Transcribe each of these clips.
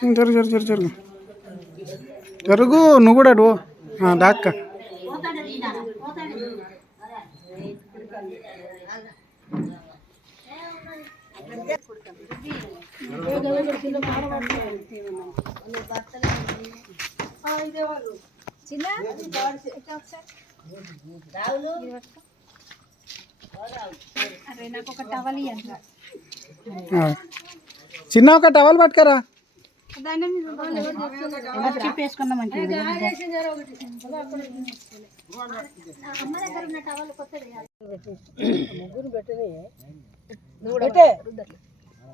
జరుగు జరుగు జరుగు జరుగు. జరుగు నువ్వు కూడా. ఆ, దాక్క అరే నాకు ఒక టవల్ ఇవ్వండి ఆ. చిన్న ఒక టవల్ పట్టుకరా. దాన్ని చెప్పేసుకున్నా మంచిది పెట్టే.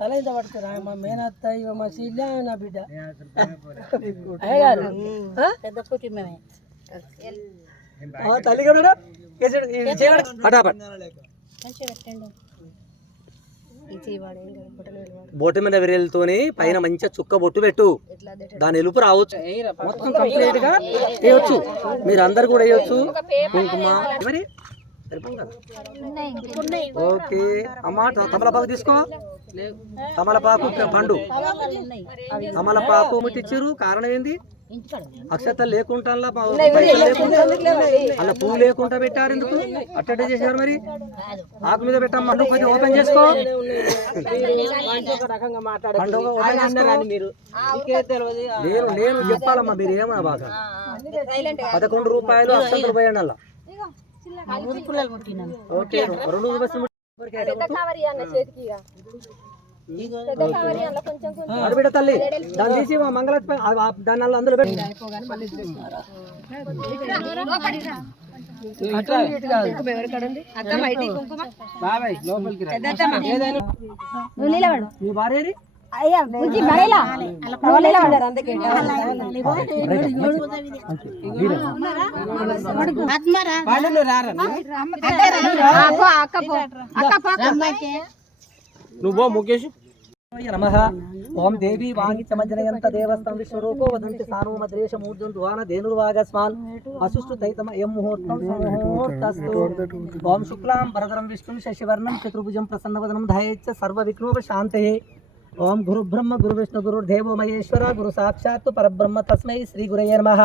తల ఇంత పట్టుకురా మా మేనత్త ఇవ మా శీల నా బిడ్డ. అయ్యగారు పెద్ద కుటుంబమే తల్లి కూడా బొట్టు మీద విరేలతోని పైన మంచిగా చుక్క బొట్టు పెట్టు. దాని ఎలుపు రావచ్చు. మొత్తం కంప్లీట్గా వేయొచ్చు. మీరు అందరు కూడా వేయొచ్చు. కుంకుమ. మరి? ఓకే. అమ్మా తమలపాకు తీసుకో. తమలపాకు పండు. తమలపాకు ముట్టించారు కారణం ఏంది? అక్షతలు లేకుండా అలా పువ్వు లేకుండా పెట్టారు ఎందుకు? అట్టడే చేశారు మరి? ఆకు మీద పెట్టమ్మా కొద్దిగా ఓపెన్ చేసుకో. నేను నేను చెప్పాలమ్మా మీరు ఏమన్నా బాగా? పదకొండు రూపాయలు అక్షంతలు పోయండి అలా ఓకే రెండు బస్సులు ఆడబిడ్డ తల్లి దాన్ని తీసి మా మంగళ అలా అందులో పెట్టి. మీ భార్య ఏది? అయ్యా బుజ్జి బడేలా నువ్వు ముఖేష్? నమ. ఓం దేవి వాంగిచమజ్జనయంత దేవస్థం విశ్వరూపో వదంతి సానో మద్రేష ద్వాన దువాన ధేనుర్వాగస్మాన్ అసుష్టు తైతమ ఎం ముహూర్తం సుముహూర్తస్తు. ఓం శుక్లాం వరదరం విష్ణుం శశివర్ణం చతుర్భుజం ప్రసన్నవదనం ధయేచ్చ సర్వ విఘ్నోప శాంతయే. ఓం గురు బ్రహ్మ గురు విష్ణు గురు దేవో మహేశ్వర గురు సాక్షాత్ పరబ్రహ్మ తస్మై శ్రీ గురయే నమః.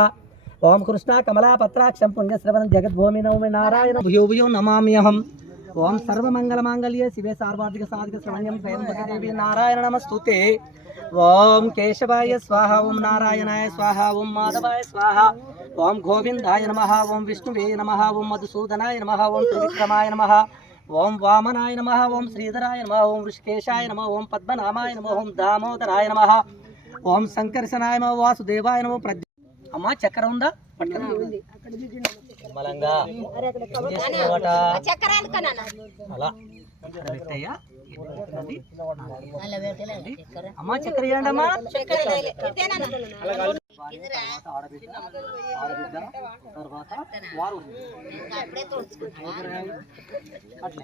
ఓం కృష్ణ కమలాపత్రాక్షం పుణ్యశ్రవణం జగద్భూమి నవమి నారాయణ భూయో భూయో నమామ్యహం. ఓం సర్వమంగళమాంగళ్యే శివే సార్వాధిక సాధిక శ్రవణ్యం దేవి నారాయణ నమస్తుతే ఓం కేశవాయ స్వాహ ఓం నారాయణాయ స్వాహ ఓం మాధవాయ స్వాహ ఓం గోవిందాయ నమ ఓం విష్ణువే నమ ఓం మధుసూదనాయ నమ ఓం త్రివిక్రమాయ నమ ఓం వామనాయ నమ ఓం శ్రీధరాయ నమ ఓం ఋషికేశాయ నమ ఓం పద్మనామాయ నమ ఓం దామోదరాయ నమ ఓం సంకర్షణాయ నమ వాసుదేవాయ నమ ప్రజ్ఞ అమ్మా చక్కెర ఉందా? పట్టుకురా. బలంగా ఏం చేస్తున్నావట? అలా పెట్టయ్యా. అమ్మా చక్కెర ఇవ్వండి అమ్మా ఆడబిడ్డ, తర్వాత వారు అట్లే.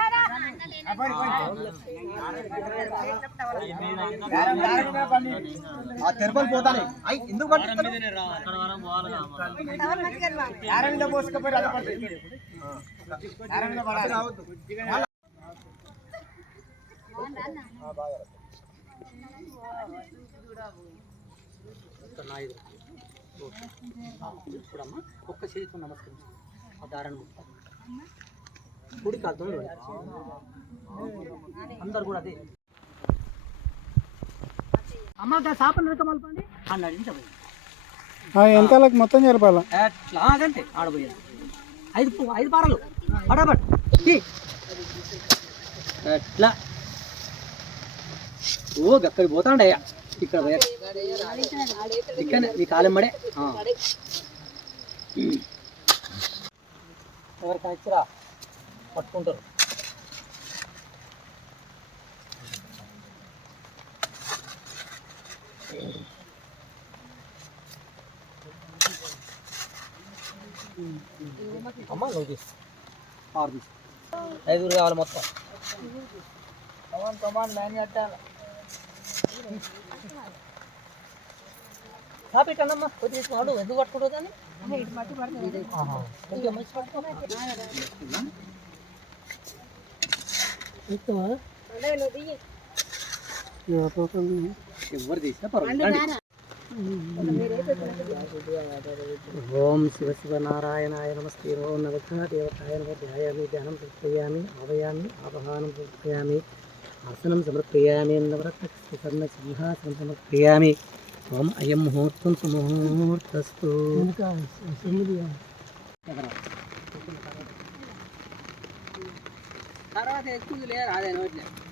ఇప్పుడమ్మా ఒక్క చేతితో నమస్కరించు ఆ దారాన్ని ముట్టుకో. కుడి కాలుతో అందరు కూడా అదే. అమ్మ అని అడిగించబోయింది వెనకాలకు మొత్తం జరపాలా? ఎట్లాగంటే ఆడబోయాను ఐదు ఐదు పారలు. పడబట్. ఎట్లా? ఓ అక్కడికి పోతాండయ్యా. ఇక్కడ ఇక్కడ నీ కాలెమ్మడే ఆ. ఎవరికైనా ఇచ్చిరా? పట్టుకుంటారు. అమ్మ నువ్వు తీసు ఐదుగురు కావాలి మొత్తం. కమాన్ కమాన్ లైన్ కట్టాలి కాపీటండమ్మా కొద్ది తీసుకున్నాడు ఎందుకు పట్టుకుంటుంది అని మంచి పట్టుకున్నాడు ఓం శివ శివ నారాయణాయ నమస్తే. ఓం నవఖ దేవతాయ నమ ధ్యాయామి ధ్యానం సమర్పయామి ఆవయామి ఆవహానం సమర్పయామి ఆసనం సమర్పయామి నవరత్న సింహాసనం సమర్పయామి. ఓం అయం ముహూర్తం సుముహూర్తస్తు.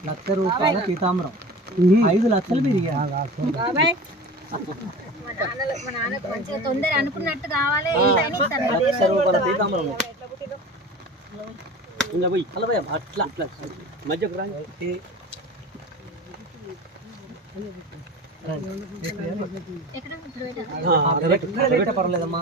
లక్ష రూపాయల పీతాంబరం. ఐదు లక్షలు పెరిగా తొందర అనుకున్నట్టు కావాలి. అట్లా. అట్లా మధ్యకు రా ఎక్కడ? పర్లేదమ్మా